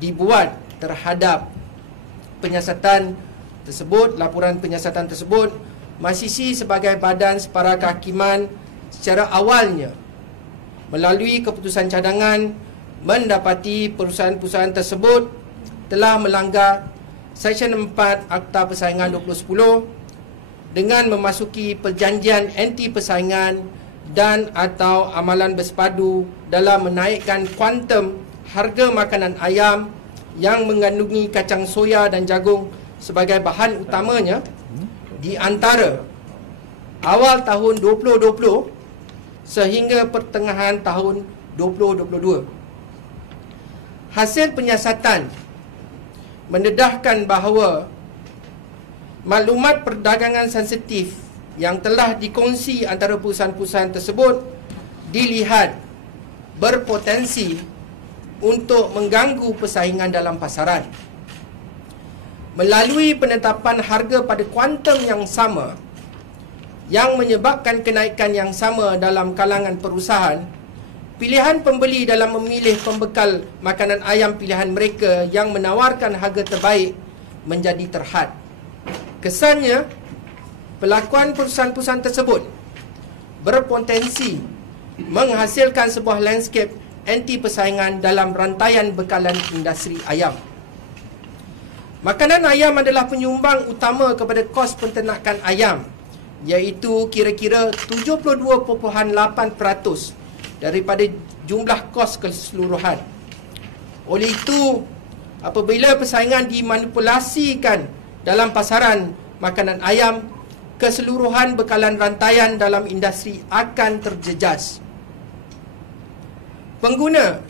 dibuat terhadap penyiasatan tersebut, laporan penyiasatan tersebut, MyCC sebagai badan separa kehakiman secara awalnya melalui keputusan cadangan mendapati perusahaan-perusahaan tersebut telah melanggar Seksyen 4 Akta Persaingan 2010 dengan memasuki perjanjian anti persaingan dan atau amalan bersepadu dalam menaikkan kuantum harga makanan ayam yang mengandungi kacang soya dan jagung sebagai bahan utamanya di antara awal tahun 2020 sehingga pertengahan tahun 2022. Hasil penyiasatan mendedahkan bahawa maklumat perdagangan sensitif yang telah dikongsi antara perusahaan-perusahaan tersebut dilihat berpotensi untuk mengganggu persaingan dalam pasaran. Melalui penetapan harga pada kuantum yang sama yang menyebabkan kenaikan yang sama dalam kalangan perusahaan, pilihan pembeli dalam memilih pembekal makanan ayam pilihan mereka yang menawarkan harga terbaik menjadi terhad. Kesannya, pelakuan perusahaan-perusahaan tersebut berpotensi menghasilkan sebuah landscape anti persaingan dalam rantaian bekalan industri ayam. Makanan ayam adalah penyumbang utama kepada kos penternakan ayam, iaitu kira-kira 72.8% daripada jumlah kos keseluruhan. Oleh itu, apabila persaingan dimanipulasikan dalam pasaran makanan ayam, keseluruhan bekalan rantaian dalam industri akan terjejas. Pengguna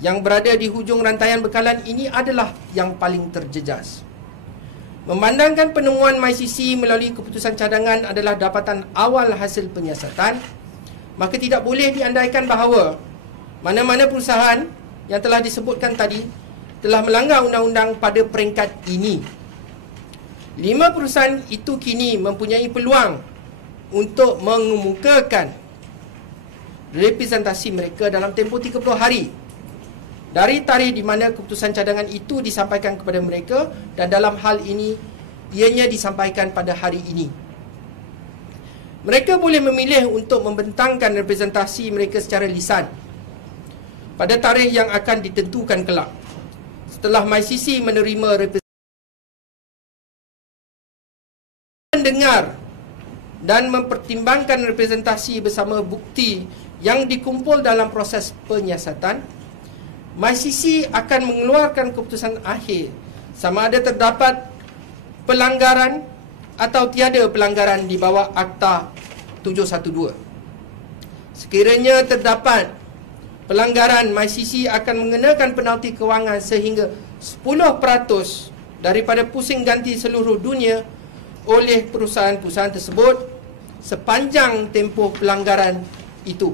yang berada di hujung rantaian bekalan ini adalah yang paling terjejas. Memandangkan penemuan MyCC melalui keputusan cadangan adalah dapatan awal hasil penyiasatan, maka tidak boleh diandaikan bahawa mana-mana perusahaan yang telah disebutkan tadi telah melanggar undang-undang pada peringkat ini. 5 perusahaan itu kini mempunyai peluang untuk mengemukakan representasi mereka dalam tempoh 30 hari dari tarikh di mana keputusan cadangan itu disampaikan kepada mereka, dan dalam hal ini ianya disampaikan pada hari ini. Mereka boleh memilih untuk membentangkan representasi mereka secara lisan pada tarikh yang akan ditentukan kelak. Setelah MyCC menerima representasi, mendengar dan mempertimbangkan representasi bersama bukti yang dikumpul dalam proses penyiasatan, MyCC akan mengeluarkan keputusan akhir sama ada terdapat pelanggaran atau tiada pelanggaran di bawah Akta 712. Sekiranya terdapat pelanggaran, MyCC akan mengenakan penalti kewangan sehingga 10% daripada pusing ganti seluruh dunia oleh perusahaan-perusahaan tersebut sepanjang tempoh pelanggaran itu.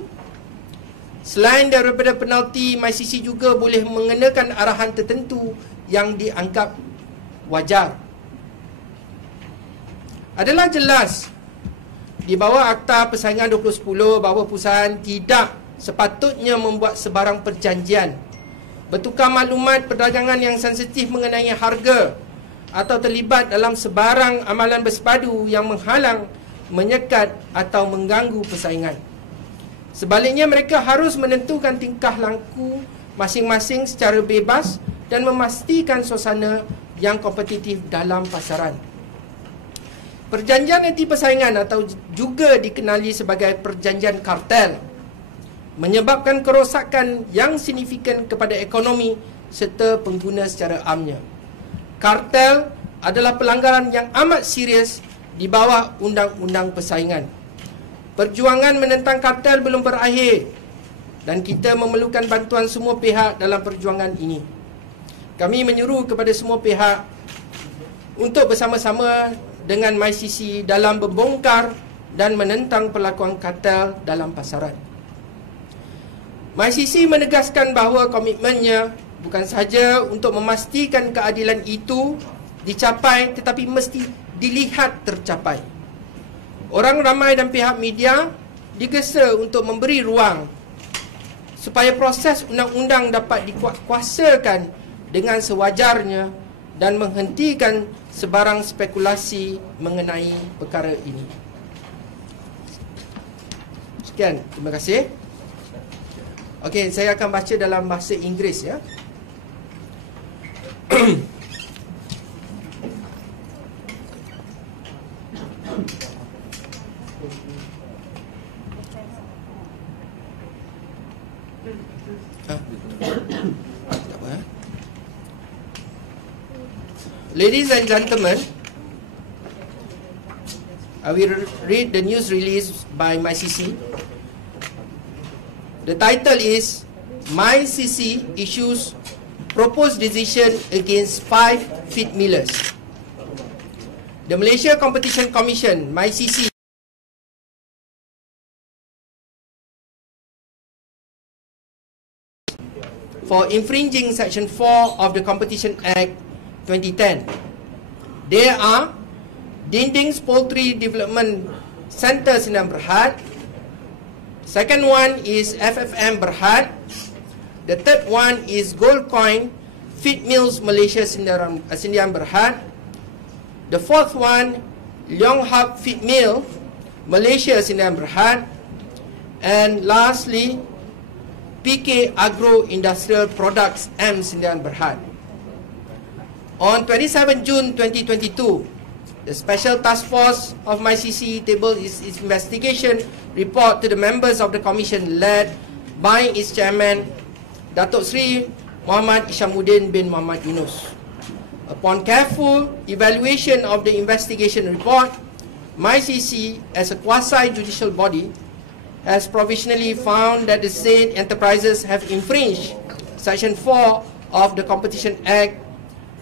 Selain daripada penalti, MyCC juga boleh mengenakan arahan tertentu yang dianggap wajar. Adalah jelas di bawah Akta Persaingan 2010 bahawa perusahaan tidak sepatutnya membuat sebarang perjanjian, bertukar maklumat perdagangan yang sensitif mengenai harga atau terlibat dalam sebarang amalan bersepadu yang menghalang, menyekat atau mengganggu persaingan. Sebaliknya, mereka harus menentukan tingkah laku masing-masing secara bebas dan memastikan suasana yang kompetitif dalam pasaran. Perjanjian anti persaingan atau juga dikenali sebagai perjanjian kartel menyebabkan kerosakan yang signifikan kepada ekonomi serta pengguna secara amnya. Kartel adalah pelanggaran yang amat serius di bawah Undang-Undang Persaingan. Perjuangan menentang kartel belum berakhir dan kita memerlukan bantuan semua pihak dalam perjuangan ini. Kami menyuruh kepada semua pihak untuk bersama-sama dengan MyCC dalam membongkar dan menentang perlakuan kartel dalam pasaran. MyCC menegaskan bahawa komitmennya bukan sahaja untuk memastikan keadilan itu dicapai, tetapi mesti dilihat tercapai. Orang ramai dan pihak media digesa untuk memberi ruang supaya proses undang-undang dapat dikuatkuasakan dengan sewajarnya dan menghentikan sebarang spekulasi mengenai perkara ini. Sekian, terima kasih. Okey, saya akan baca dalam bahasa Inggeris ya. Ladies and gentlemen, I will read the news release by MyCC. The title is MyCC issues proposed decision against 5 feed millers. The Malaysia Competition Commission, MyCC, for infringing Section 4 of the Competition Act 2010. There are Dindings Poultry Development Centre Sdn Berhad. Second one is FFM Berhad. The third one is Gold Coin Feed Mills Malaysia Sdn Berhad. The fourth one, Leong Hub Feed Mill Malaysia Sdn Berhad. And lastly, PK Agro Industrial Products M Sdn Berhad. On 27 June 2022, the Special Task Force of MyCC tabled its investigation report to the members of the Commission led by its chairman, Datuk Sri Muhammad Ishamuddin bin Muhammad Yunus. Upon careful evaluation of the investigation report, MyCC, as a quasi-judicial body, has provisionally found that the said enterprises have infringed Section 4 of the Competition Act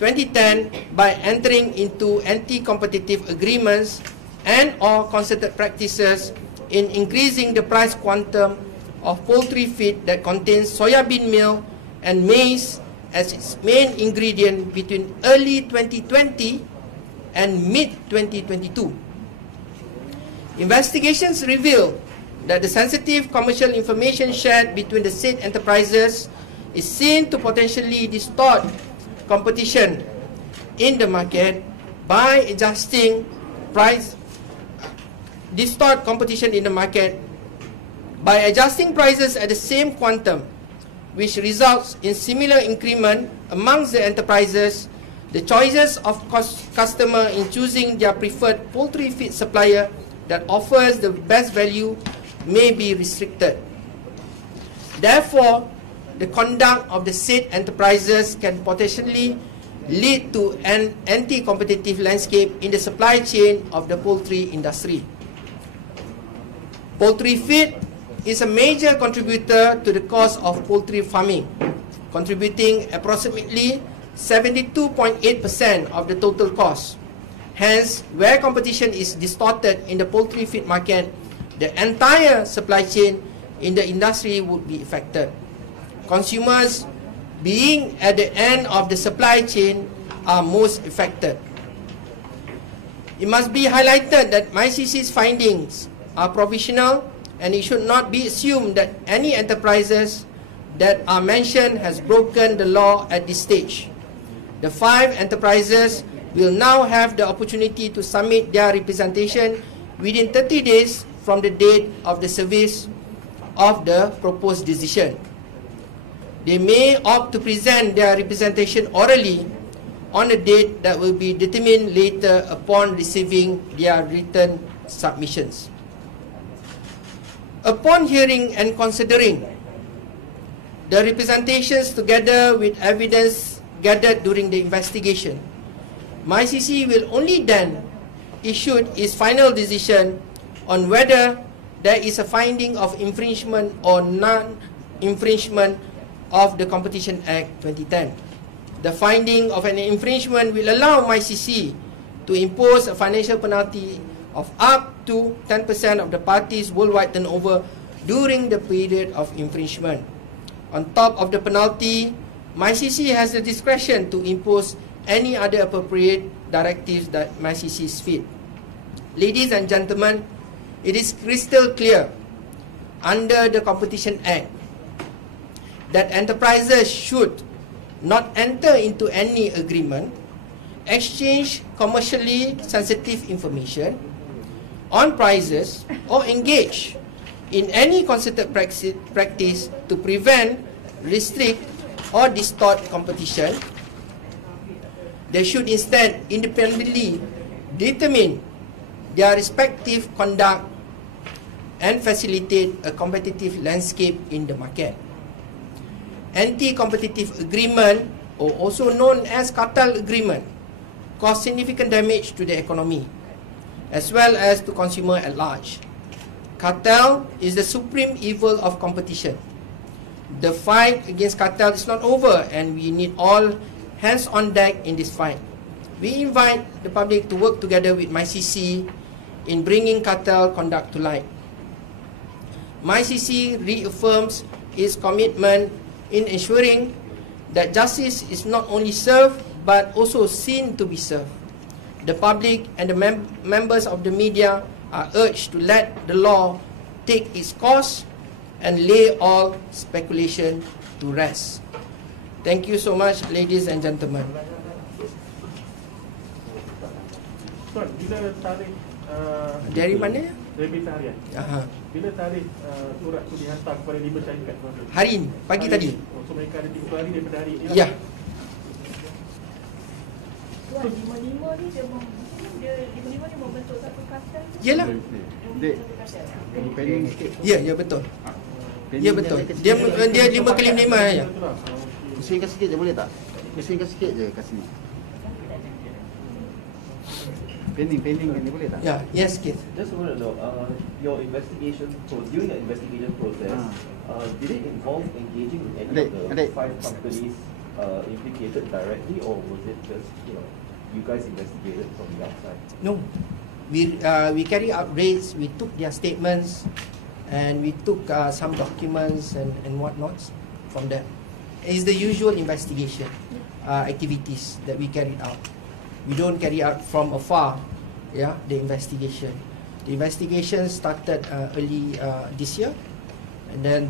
2010 by entering into anti-competitive agreements and or concerted practices in increasing the price quantum of poultry feed that contains soya bean meal and maize as its main ingredient between early 2020 and mid-2022. Investigations reveal that the sensitive commercial information shared between the said enterprises is seen to potentially distort competition in the market by adjusting prices at the same quantum, which results in similar increment amongst the enterprises. The choices of customer in choosing their preferred poultry feed supplier that offers the best value may be restricted. Therefore, the conduct of the said enterprises can potentially lead to an anti-competitive landscape in the supply chain of the poultry industry. Poultry feed is a major contributor to the cost of poultry farming, contributing approximately 72.8% of the total cost. Hence, where competition is distorted in the poultry feed market, the entire supply chain in the industry would be affected. Consumers, being at the end of the supply chain, are most affected. It must be highlighted that MyCC's findings are provisional and it should not be assumed that any enterprises that are mentioned has broken the law at this stage. The 5 enterprises will now have the opportunity to submit their representation within 30 days from the date of the service of the proposed decision. They may opt to present their representation orally on a date that will be determined later upon receiving their written submissions. Upon hearing and considering the representations together with evidence gathered during the investigation, MyCC will only then issue its final decision on whether there is a finding of infringement or non-infringement of the Competition Act 2010. The finding of an infringement will allow MyCC to impose a financial penalty of up to 10% of the parties' worldwide turnover during the period of infringement. On top of the penalty, MyCC has the discretion to impose any other appropriate directives that MyCC sees fit. Ladies and gentlemen, it is crystal clear under the Competition Act that enterprises should not enter into any agreement, exchange commercially sensitive information on prices, or engage in any concerted practice to prevent, restrict, or distort competition. They should instead independently determine their respective conduct and facilitate a competitive landscape in the market. Anti-competitive agreement, or also known as cartel agreement, cause significant damage to the economy as well as to consumer at large. Cartel is the supreme evil of competition. The fight against cartel is not over, and we need all hands on deck in this fight. We invite the public to work together with MyCC in bringing cartel conduct to light. MyCC reaffirms its commitment in ensuring that justice is not only served but also seen to be served. The public and the members of the media are urged to let the law take its course and lay all speculation to rest. Thank you so much, ladies and gentlemen. Tuan, bila tarikh dari mana? Debit harian. Aha. Bila tarikh surat tu dihantar kepada 5 syarikat? Hari ini, pagi tadi. Oh, so mereka ada 30 hari daripada hari ini. Ya. Tuan, 55 ni dia membentuk satu kartel. Yalah. Pending sikit. Ya betul. Ya betul. Dia 5 kali 5 ya. Pusingkan sikit je boleh tak? Pusingkan sikit je kat sini. Pending ni boleh tak? Ya, yes, Keith. Just want to know, your investigation, during the investigation process, did it involve engaging with any of the 5 companies implicated directly, or was it just, you guys investigated from the outside? No, we carry out raids. We took their statements, and we took some documents and whatnots from them. It's the usual investigation activities that we carried out. We don't carry out from afar, the investigation. The investigation started early this year, and then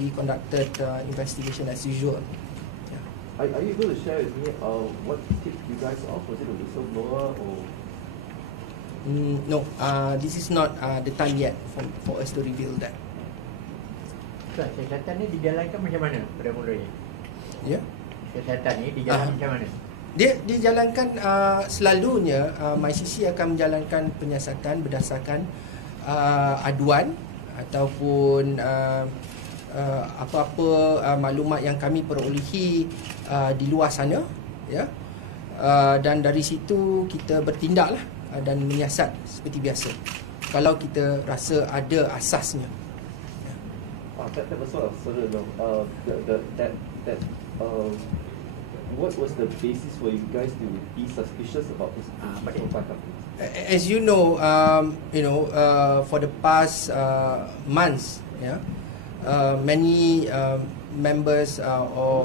we conducted investigation as usual. Are you able to share with me what tipped you guys off? Was it a whistleblower or? No, this is not the time yet for us to reveal that. Siasatan ni dijalankan macam mana pada mulanya? Ya. Siasatan ni dijalankan macam mana? Dia dijalankan selalunya MyCC akan menjalankan penyiasatan berdasarkan aduan ataupun apa-apa maklumat yang kami perolehi di luar sana, dan dari situ kita bertindaklah dan menyiasat seperti biasa kalau kita rasa ada asasnya. That was sort of what was the basis for you guys to be suspicious about this company? As you know, for the past months, many members or